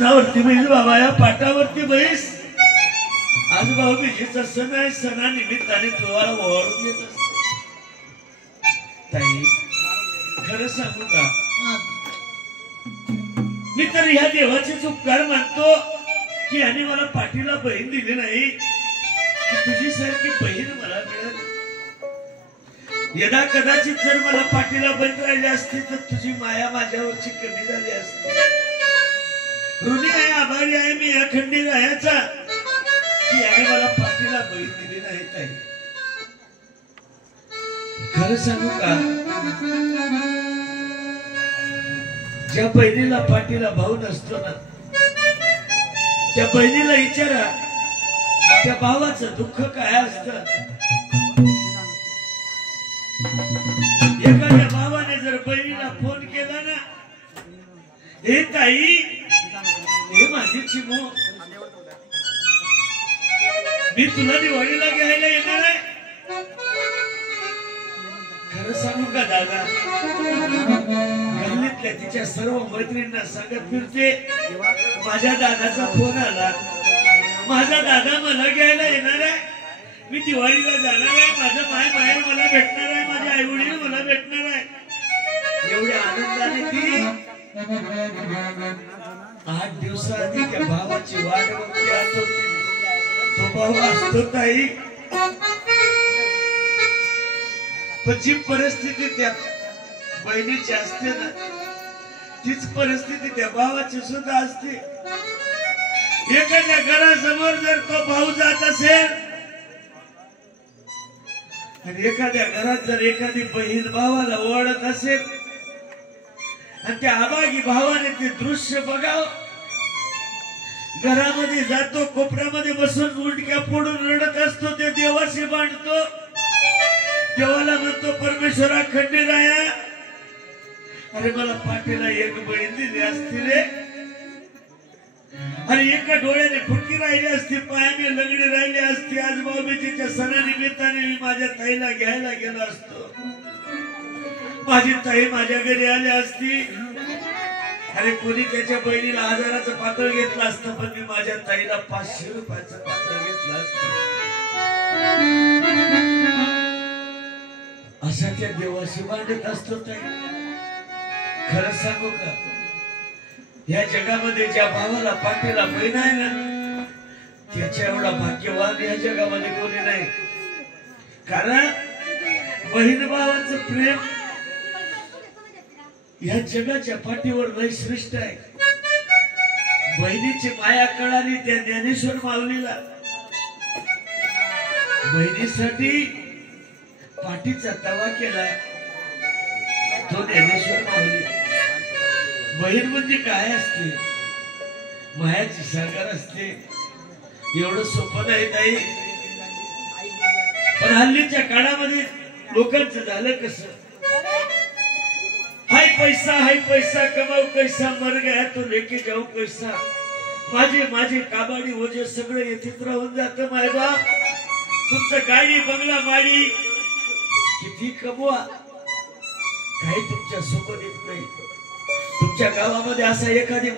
पाटावरती बैस बाबा, या पाटावरती बैस. आज भाऊबीजेचा सण आहे. सणानिमित्ताने तुम्हाला ओवाळून येत असते. ताई खरं सांगू का, मी तर ह्या देवाचे उपकार मानतो की याने मला पाठीला बहीण दिली नाही, की तुझी सारखी बहीण मला मिळाली. यदा कदाचित जर मला पाठीला बहीण राहिली असती तर तुझी माया माझ्यावरची कमी झाली असती. ऋणी आहे, आभारी आहे मी या खंडी रायाचा की याने मला पाठीला बहीण दिली नाही. ताई खरं सांगू का, ज्या बहिणीला पाठीला भाऊ नसतो ना, त्या बहिणीला विचारा त्या भावाचं दुःख काय असतं. एखाद्या भावाने जर बहिणीला फोन केला ना, हे ताई, हे माझी चिमू, मी तुला दिवाळीला घ्यायला येणार आहे. खरं सांगू का दादा, गल्लीतल्या तिच्या सर्व मैत्रिणींना सांगत फिरते माझ्या दादाचा फोन आला, माझा दादा मला घ्यायला येणार आहे, मी दिवाळीला जाणार आहे, माझं माय माहेर मला भेटणार आहे, माझे आई वडील मला भेटणार आहे. एवढ्या आनंदाने ती 8 दिवसाआधी त्या भावाची वाट बघते. आठवते तो भाऊ असतो ताई, पण जी परिस्थिती त्या बहिणीची असते ना, तीच परिस्थिती त्या भावाची सुद्धा असते. एखाद्या घरासमोर जर तो भाऊ जात असेल आणि एखाद्या घरात जर एखादी बहीण भावाला ओळखत असेल आणि त्या अभागी भावाने ते दृश्य बघाव, घरामध्ये जातो, कोपऱ्यामध्ये बसून उलटक्या फोडून रडत असतो, ते देवाशी मांडतो, देवाला म्हणतो परमेश्वरा खंडेराया, अरे मला पाठीला एक बहीण दिली असती रे, आणि एका डोळ्याने फुटकी राहिली असती, पायाने लंगडी राहिली असती, आज भाऊबीजेच्या सणानिमित्ताने मी माझ्या ताईला घ्यायला गेलो असतो, माझी ताई माझ्या घरी आली असती. अरे कोणी त्याच्या बहिणीला 1000चं पातळ घेतलं असतं, पण मी माझ्या ताईला 500 रुपयाचं पातळ घेतलं असतं. अशा त्या देवाशी मांडत असतो ताई. खरं सांगू का, या जगामध्ये ज्या भावाला पाठीला बहीण आहे ना, त्याच्या एवढा भाग्यवान या जगामध्ये कोणी नाही. कारण बहीण भावाचं प्रेम या जगाच्या पाठीवर लय श्रेष्ठ आहे. बहिणीची माया कळाली त्या ज्ञानेश्वर माऊलीला. बहिणीसाठी पाठीचा तवा केला तो ज्ञानेश्वर माऊली. बहीण म्हणजे काय असते, मायाची सागर असते. एवढं सोपं नाही ताई. पण हल्लीच्या काळामध्ये लोकांचं झालं कसं, हाय पैसा कमाऊ कैसा, मर गया तो लेके जाऊ कैसा. माझे काबाडी ओझे सगळं येथेच राहून जातं. मायबाप तुमचं गाडी बंगला माडी किती कमवा, काही तुमच्या सोबत येत नाही. तुमच्या गावामध्ये असा एखादी